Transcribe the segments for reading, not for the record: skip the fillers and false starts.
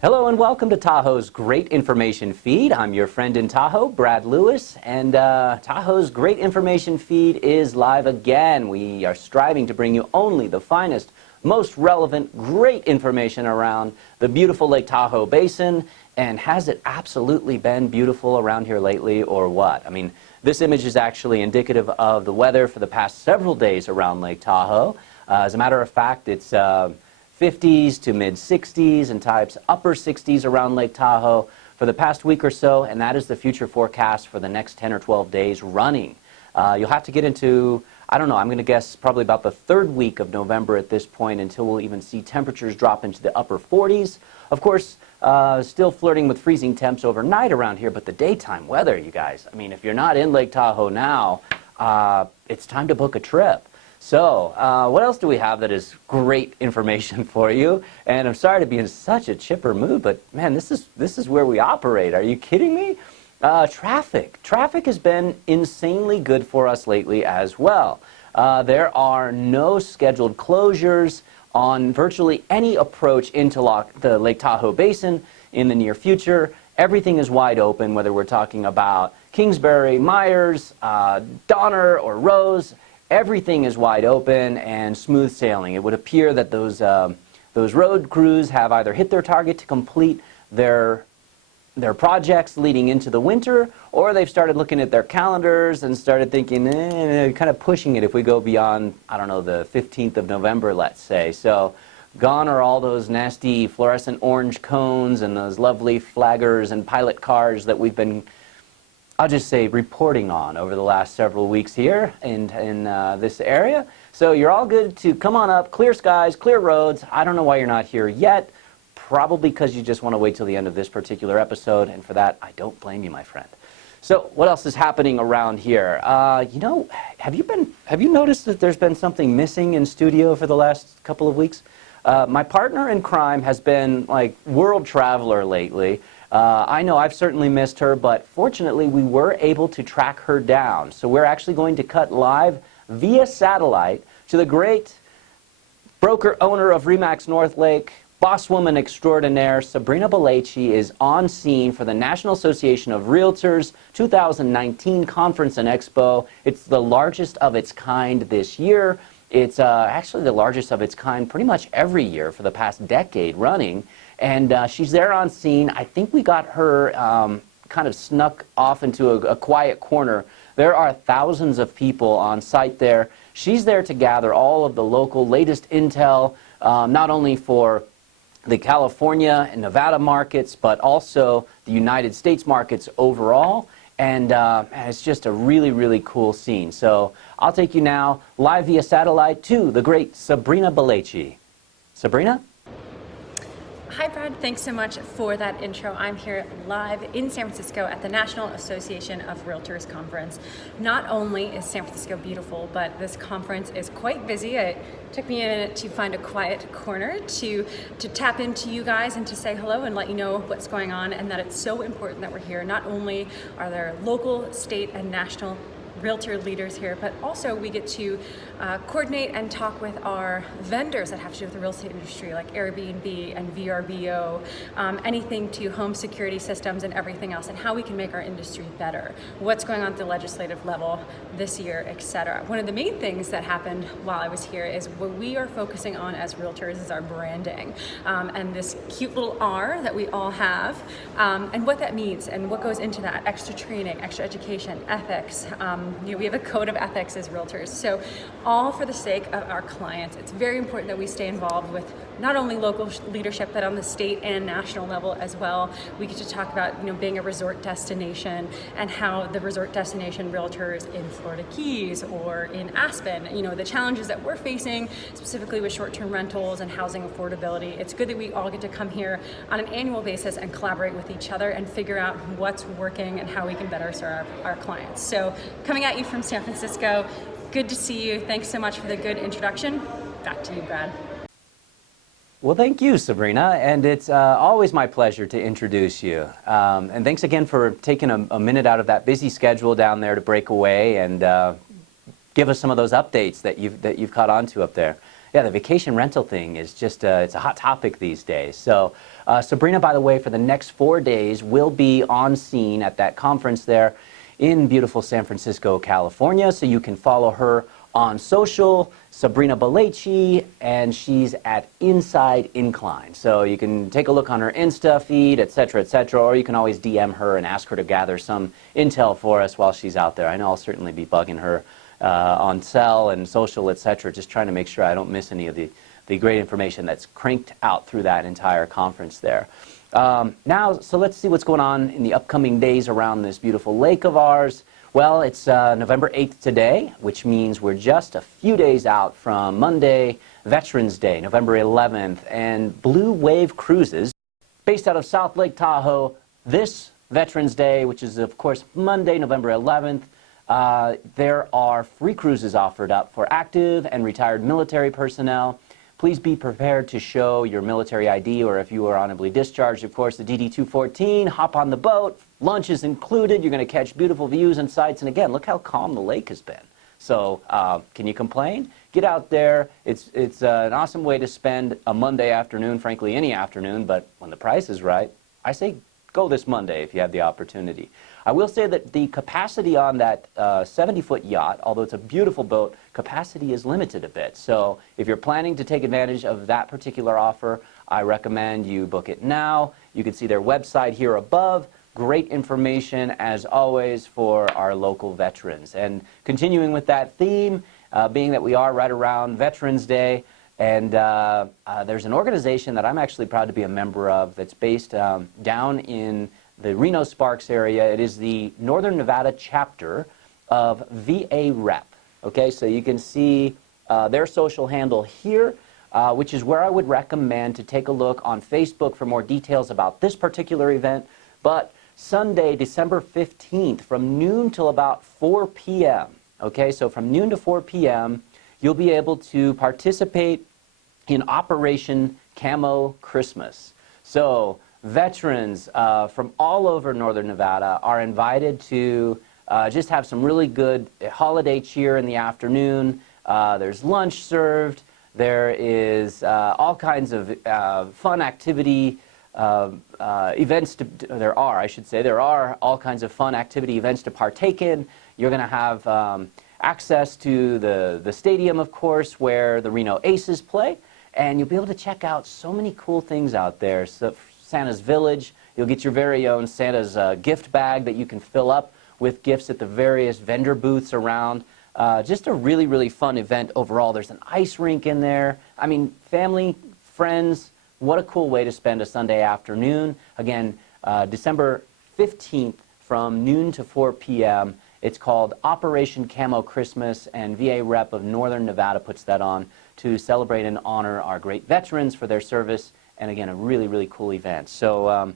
Hello and welcome to Tahoe's Great Information Feed. I'm your friend in Tahoe, Brad Lewis, and Tahoe's Great Information Feed is live again. We are striving to bring you only the finest, most relevant, great information around the beautiful Lake Tahoe Basin. And has it absolutely been beautiful around here lately, or what? I mean, this image is actually indicative of the weather for the past several days around Lake Tahoe. As a matter of fact, it's 50s to mid-60s and types upper 60s around Lake Tahoe for the past week or so, and that is the future forecast for the next 10 or 12 days running. You'll have to get into, I don't know, I'm going to guess probably about the third week of November at this point until we'll even see temperatures drop into the upper 40s. Of course, still flirting with freezing temps overnight around here, but the daytime weather, you guys, I mean, if you're not in Lake Tahoe now, it's time to book a trip. So, what else do we have that is great information for you? And I'm sorry to be in such a chipper mood, but man, this is where we operate. Are you kidding me? Traffic. Traffic has been insanely good for us lately as well. There are no scheduled closures on virtually any approach into the Lake Tahoe Basin in the near future. Everything is wide open, whether we're talking about Kingsbury, Myers, Donner, or Rose. Everything is wide open and smooth sailing. It would appear that those road crews have either hit their target to complete their projects leading into the winter, or they've started looking at their calendars and started thinking, kind of pushing it if we go beyond, I don't know, the 15th of November, let's say. So gone are all those nasty fluorescent orange cones and those lovely flaggers and pilot cars that we've been, I'll just say, reporting on over the last several weeks here in this area. So you're all good to come on up, clear skies, clear roads. I don't know why you're not here yet. Probably because you just want to wait till the end of this particular episode, and for that, I don't blame you, my friend. So what else is happening around here? You know, have you noticed that there's been something missing in studio for the last couple of weeks? My partner in crime has been like world traveler lately. I know I've certainly missed her, but fortunately we were able to track her down. So we're actually going to cut live via satellite to the great broker owner of RE/MAX North Lake, bosswoman extraordinaire, Sabrina Belleci is on scene for the National Association of Realtors 2019 Conference and Expo. It's the largest of its kind this year. It's actually the largest of its kind pretty much every year for the past decade running. And she's there on scene. I think we got her kind of snuck off into a quiet corner. There are thousands of people on site there. She's there to gather all of the local latest intel, not only for the California and Nevada markets, but also the United States markets overall. And it's just a really, really cool scene. So I'll take you now live via satellite to the great Sabrina Belleci. Sabrina? Hi Brad, thanks so much for that intro. I'm here live in San Francisco at the National Association of Realtors Conference. Not only is San Francisco beautiful, but this conference is quite busy. It took me a minute to find a quiet corner to tap into you guys and to say hello and let you know what's going on, and that it's so important that we're here. Not only are there local, state, and national realtor leaders here, but also we get to coordinate and talk with our vendors that have to do with the real estate industry, like Airbnb and VRBO, anything to home security systems and everything else, and how we can make our industry better, what's going on at the legislative level this year, etc. One of the main things that happened while I was here is what we are focusing on as realtors is our branding, and this cute little R that we all have, and what that means and what goes into that: extra training, extra education, ethics. We have a code of ethics as realtors, so all for the sake of our clients. It's very important that we stay involved with not only local leadership, but on the state and national level as well. We get to talk about being a resort destination and how the resort destination realtors in Florida Keys or in Aspen, the challenges that we're facing specifically with short-term rentals and housing affordability. It's good that we all get to come here on an annual basis and collaborate with each other and figure out what's working and how we can better serve our clients. So coming at you from San Francisco, good to see you. Thanks so much for the good introduction. Back to you, Brad. Well, thank you, Sabrina, and it's always my pleasure to introduce you. And thanks again for taking a minute out of that busy schedule down there to break away and give us some of those updates that you've caught on to up there. Yeah, the vacation rental thing is just, it's a hot topic these days. So Sabrina, by the way, for the next 4 days, will be on scene at that conference there in beautiful San Francisco, California. So you can follow her on social, Sabrina Balechi, and she's at Inside Incline. So you can take a look on her Insta feed, etc., or you can always DM her and ask her to gather some intel for us while she's out there. I know I'll certainly be bugging her on cell and social, etc., just trying to make sure I don't miss any of the great information that's cranked out through that entire conference there. Now, so let's see what's going on in the upcoming days around this beautiful lake of ours. Well, it's November 8th today, which means we're just a few days out from Monday, Veterans Day, November 11th, and Blue Wave Cruises, based out of South Lake Tahoe, this Veterans Day, which is, of course, Monday, November 11th, there are free cruises offered up for active and retired military personnel. Please be prepared to show your military ID, or if you are honorably discharged, of course, the DD-214. Hop on the boat. Lunch is included. You're going to catch beautiful views and sights. And again, look how calm the lake has been. So can you complain? Get out there. It's an awesome way to spend a Monday afternoon, frankly, any afternoon. But when the price is right, I say go this Monday if you have the opportunity. I will say that the capacity on that 70-foot yacht, although it's a beautiful boat, capacity is limited a bit. So if you're planning to take advantage of that particular offer, I recommend you book it now. You can see their website here above. Great information, as always, for our local veterans. And continuing with that theme, being that we are right around Veterans Day, and there's an organization that I'm actually proud to be a member of that's based down in the Reno Sparks area. It is the Northern Nevada chapter of VA Rep. Okay, so you can see their social handle here, which is where I would recommend to take a look on Facebook for more details about this particular event. But Sunday, December 15th, from noon till about 4 p.m., okay, so from noon to 4 p.m., you'll be able to participate in Operation Camo Christmas. So veterans from all over Northern Nevada are invited to just have some really good holiday cheer in the afternoon. There's lunch served. There is all kinds of fun activity events there are all kinds of fun activity events to partake in. You're going to have access to the stadium, of course, where the Reno Aces play, and you'll be able to check out so many cool things out there. So Santa's Village, you'll get your very own Santa's gift bag that you can fill up with gifts at the various vendor booths around. Just a really, really fun event overall. There's an ice rink in there. I mean, family, friends, what a cool way to spend a Sunday afternoon. Again, December 15th from noon to 4 p.m. It's called Operation Camo Christmas, and VA Rep of Northern Nevada puts that on to celebrate and honor our great veterans for their service. And again, a really, really cool event. So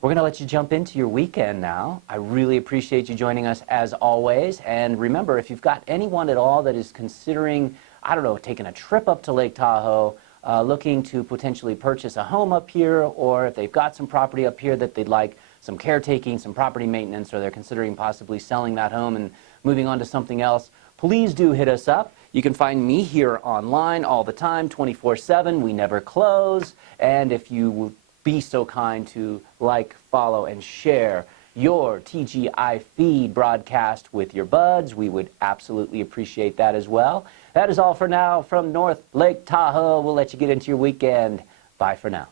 we're going to let you jump into your weekend now. I really appreciate you joining us as always. And remember, if you've got anyone at all that is considering, I don't know, taking a trip up to Lake Tahoe, looking to potentially purchase a home up here, or if they've got some property up here that they'd like some caretaking, some property maintenance, or they're considering possibly selling that home and moving on to something else, please do hit us up. You can find me here online all the time, 24/7. We never close. And if you would be so kind to like, follow, and share your TGIFeed broadcast with your buds, we would absolutely appreciate that as well. That is all for now from North Lake Tahoe. We'll let you get into your weekend. Bye for now.